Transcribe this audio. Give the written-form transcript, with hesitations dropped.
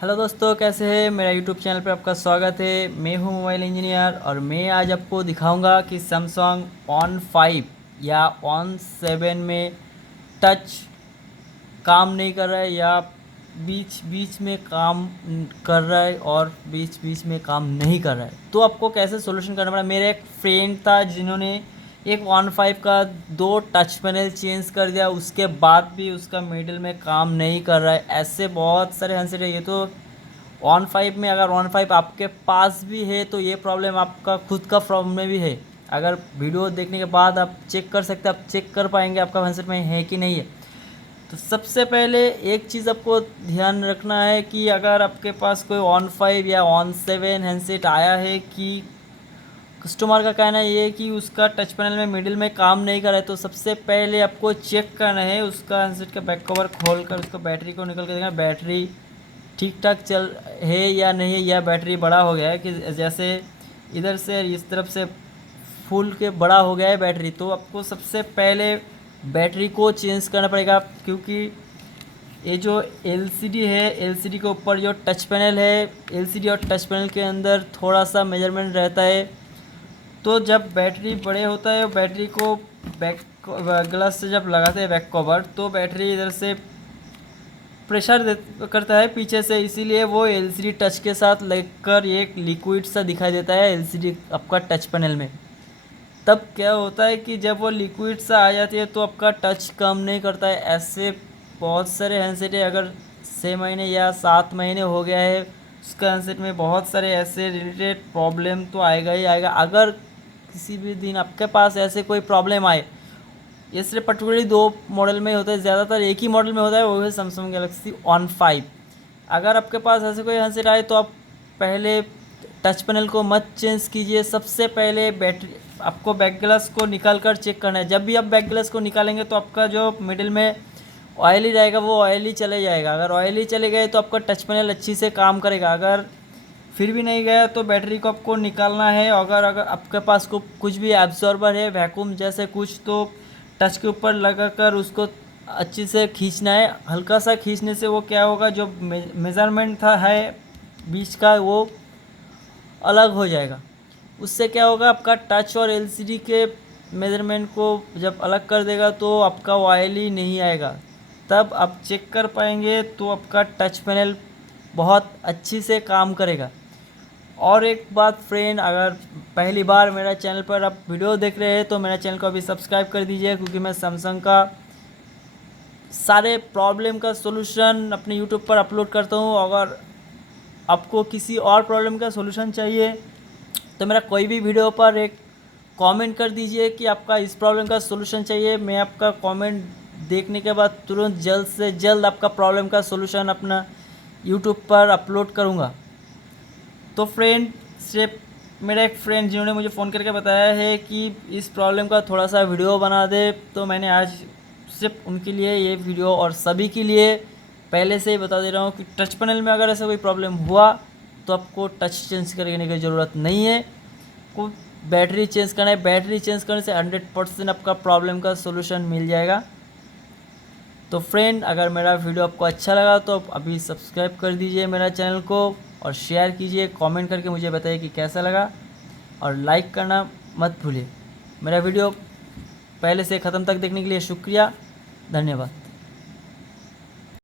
Hello दोस्तों, कैसे हैं। मेरा यूट्यूब चैनल पर आपका स्वागत है। मैं हूं मोबाइल इंजीनियर और मैं आज आपको दिखाऊंगा कि सैमसंग ऑन 5 या ऑन 7 में टच काम नहीं कर रहा है या बीच बीच में काम कर रहा है और बीच बीच में काम नहीं कर रहा है, तो आपको कैसे सोल्यूशन करना पड़ा। मेरा एक फ्रेंड था जिन्होंने एक वन फाइव का 2 टच पैनल चेंज कर दिया, उसके बाद भी उसका मिडिल में काम नहीं कर रहा है। ऐसे बहुत सारे हैंडसेट है। ये तो वन फाइव में, अगर वन फाइव आपके पास भी है तो ये प्रॉब्लम आपका खुद का प्रॉब्लम में भी है। अगर वीडियो देखने के बाद आप चेक कर सकते हैं, आप चेक कर पाएंगे आपका हैंडसेट में है कि नहीं है। तो सबसे पहले एक चीज़ आपको ध्यान रखना है कि अगर आपके पास कोई ऑन 5 या ऑन 7 हैंडसेट आया है कि कस्टमर का कहना ये है कि उसका टच पैनल में मिडिल में काम नहीं कर रहा है, तो सबसे पहले आपको चेक करना है उसका हैंडसेट का बैक कवर खोल कर उसका बैटरी को निकल के देखना बैटरी ठीक ठाक चल है या नहीं है, या बैटरी बड़ा हो गया है कि जैसे इधर से इस तरफ से फुल के बड़ा हो गया है बैटरी, तो आपको सबसे पहले बैटरी को चेंज करना पड़ेगा। क्योंकि ये जो एलसीडी है, एलसीडी के ऊपर जो टच पैनल है, एलसीडी और टच पैनल के अंदर थोड़ा सा मेजरमेंट रहता है। तो जब बैटरी बड़े होता है, बैटरी को बैक ग्लास से जब लगाते हैं बैक कवर, तो बैटरी इधर से प्रेशर करता है पीछे से, इसीलिए वो एलसीडी टच के साथ लगकर एक लिक्विड सा दिखाई देता है एलसीडी आपका टच पैनल में। तब क्या होता है कि जब वो लिक्विड सा आ जाती है तो आपका टच काम नहीं करता है। ऐसे बहुत सारे हैंडसेट है, अगर 6 महीने या 7 महीने हो गया है उसका हैंडसेट में बहुत सारे ऐसे रिलेटेड प्रॉब्लम तो आएगा ही आएगा। अगर किसी भी दिन आपके पास ऐसे कोई प्रॉब्लम आए, ये सिर्फ पर्टिकुलरली 2 मॉडल में होता है, ज़्यादातर एक ही मॉडल में होता है, वो है सैमसंग गैलेक्सी ऑन 5। अगर आपके पास ऐसे कोई हैंडसेट आए तो आप पहले टच पैनल को मत चेंज कीजिए। सबसे पहले बैटरी आपको बैक ग्लास को निकाल कर चेक करना है। जब भी आप बैक ग्लास को निकालेंगे तो आपका जो मिडिल में ऑयल ही रहेगा वो ऑयल ही चले जाएगा। अगर ऑयल ही चले गए तो आपका टच पैनल अच्छी से काम करेगा। अगर फिर भी नहीं गया तो बैटरी को आपको निकालना है। अगर अगर आपके पास को कुछ भी एब्जॉर्बर है, वैक्यूम जैसे कुछ, तो टच के ऊपर लगाकर उसको अच्छी से खींचना है। हल्का सा खींचने से वो क्या होगा, जो मेज़रमेंट था है बीच का, वो अलग हो जाएगा। उससे क्या होगा, आपका टच और एलसीडी के मेज़रमेंट को जब अलग कर देगा तो आपका ऑयल ही नहीं आएगा। तब आप चेक कर पाएंगे तो आपका टच पैनल बहुत अच्छी से काम करेगा। और एक बात फ्रेंड, अगर पहली बार मेरा चैनल पर आप वीडियो देख रहे हैं तो मेरा चैनल को अभी सब्सक्राइब कर दीजिए, क्योंकि मैं सैमसंग का सारे प्रॉब्लम का सॉल्यूशन अपने यूट्यूब पर अपलोड करता हूँ। अगर आपको किसी और प्रॉब्लम का सॉल्यूशन चाहिए तो मेरा कोई भी वीडियो पर एक कमेंट कर दीजिए कि आपका इस प्रॉब्लम का सॉल्यूशन चाहिए। मैं आपका कमेंट देखने के बाद तुरंत जल्द से जल्द आपका प्रॉब्लम का सॉल्यूशन अपना यूट्यूब पर अपलोड करूँगा। तो फ्रेंड, सिर्फ मेरा एक फ्रेंड जिन्होंने मुझे फ़ोन करके बताया है कि इस प्रॉब्लम का थोड़ा सा वीडियो बना दे, तो मैंने आज सिर्फ उनके लिए ये वीडियो और सभी के लिए पहले से ही बता दे रहा हूँ कि टच पैनल में अगर ऐसा कोई प्रॉब्लम हुआ तो आपको टच चेंज करने की ज़रूरत नहीं है, को बैटरी चेंज करना है। बैटरी चेंज करने से 100% आपका प्रॉब्लम का सोल्यूशन मिल जाएगा। तो फ्रेंड, अगर मेरा वीडियो आपको अच्छा लगा तो आप अभी सब्सक्राइब कर दीजिए मेरा चैनल को और शेयर कीजिए, कमेंट करके मुझे बताइए कि कैसा लगा, और लाइक करना मत भूलिए। मेरा वीडियो पहले से ख़त्म तक देखने के लिए शुक्रिया, धन्यवाद।